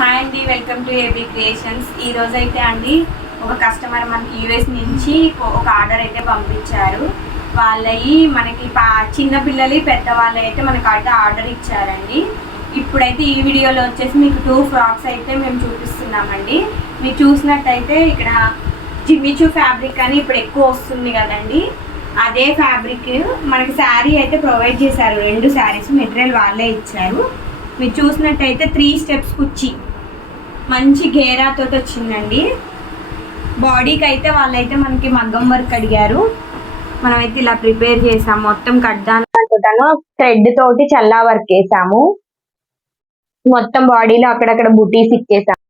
Hi అండి, welcome to AB creations. ఈ రోజు అయితే అండి ఒక కస్టమర్ మనకి యూఎస్ నుంచి ఒక ఆర్డర్ అయితే పంపించారు. వాళ్ళవి మనకి చిన్న పిల్లలు పెద్దవాళ్ళు అయితే మనకి అయితే ఆర్డర్ ఇచ్చారండి. ఇప్పుడైతే ఈ వీడియోలో వచ్చేసి మీకు 2 ఫ్రాక్స్ అయితే మేము చూపిస్తున్నామండి. మీరు చూసినట్టయితే ఇక్కడ జిమ్మిచూ ఫ్యాబ్రిక్ అని ఇప్పుడు ఎక్కువ వస్తుంది కదండి, అదే ఫ్యాబ్రిక్ మనకి శారీ అయితే ప్రొవైడ్ చేశారు. 2 శారీస్ మెటీరియల్ వాళ్ళే ఇచ్చారు. మీరు చూసినట్టయితే 3 స్టెప్స్ కుచ్చి మంచి గేరాతో వచ్చిందండి. బాడీకి అయితే వాళ్ళైతే మనకి మగ్గం వర్క్ అడిగారు. మనమైతే ఇలా ప్రిపేర్ చేసాము. మొత్తం కడ్డాను థ్రెడ్ తోటి చల్లా వర్క్ వేసాము. మొత్తం బాడీలో అక్కడక్కడ బుటీస్ ఇచ్చేసాము.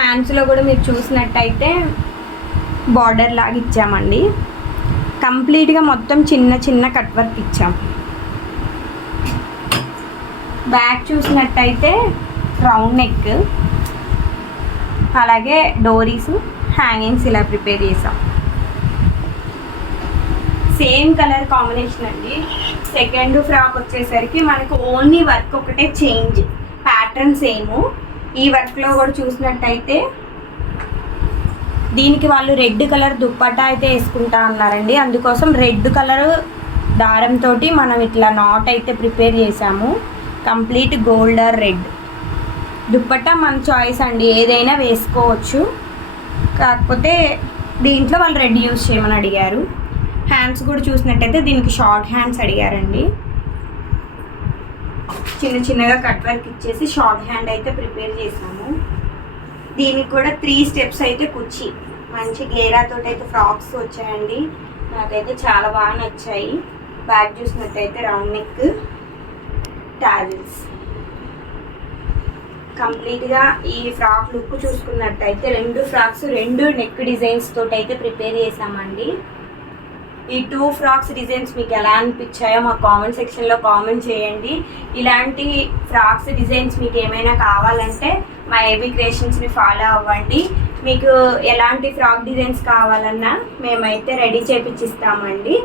హ్యాండ్స్ లో కూడా మీరు చూసినట్టయితే బార్డర్ లాగా ఇచ్చామండి. కంప్లీట్ గా మొత్తం చిన్న చిన్న కట్ వర్క్ ఇచ్చాం. బ్యాక్ చూసినట్టయితే రౌండ్ నెక్, అలాగే డోరీస్, హ్యాంగింగ్స్ ఇలా ప్రిపేర్ చేసాం. సేమ్ కలర్ కాంబినేషన్ అండి. సెకండ్ ఫ్రాక్ వచ్చేసరికి మనకు ఓన్లీ వర్క్ ఒకటే చేంజ్, ప్యాటర్న్ సేమ్. ఈ వర్క్లో కూడా చూసినట్టయితే దీనికి వాళ్ళు రెడ్ కలర్ దుప్పట్టా అయితే వేసుకుంటా అన్నారండి. అందుకోసం రెడ్ కలర్ దారంతో మనం ఇట్లా నాట్ అయితే ప్రిపేర్ చేసాము. Complete gold or red dupatta మన చాయిస్ అండి, ఏదైనా వేసుకోవచ్చు. కాకపోతే దీంట్లో వాళ్ళు రెడ్ యూజ్ చేయమని అడిగారు. హ్యాండ్స్ కూడా చూసినట్టయితే దీనికి షార్ట్ హ్యాండ్స్ అడిగారండి. చిన్న చిన్నగా కట్ వర్క్ ఇచ్చేసి షార్ట్ హ్యాండ్ అయితే ప్రిపేర్ చేసాము. దీనికి కూడా 3 స్టెప్స్ అయితే కుచ్చి మంచి గేరాతో అయితే ఫ్రాక్స్ వచ్చాయండి. నాకైతే చాలా బాగా నచ్చాయి. బ్యాక్ చూసినట్టయితే రౌండ్ నెక్, టాజిల్స్. కంప్లీట్గా ఈ ఫ్రాక్ లుక్ చూసుకున్నట్టయితే 2 ఫ్రాక్స్ 2 నెక్ డిజైన్స్ తోటి అయితే ప్రిపేర్ చేసామండి. ఈ 2 ఫ్రాక్స్ డిజైన్స్ మీకు ఎలా అనిపించాయో మా కామెంట్ సెక్షన్లో కామెంట్ చేయండి. ఇలాంటి ఫ్రాక్స్ డిజైన్స్ మీకు ఏమైనా కావాలంటే మా ఏబీ క్రియేషన్స్ని ఫాలో అవ్వండి. మీకు ఎలాంటి ఫ్రాక్ డిజైన్స్ కావాలన్నా మేమైతే రెడీ చేపించిస్తామండి.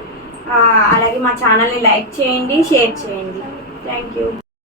అలాగే మా ఛానల్ని లైక్ చేయండి, షేర్ చేయండి. Thank you.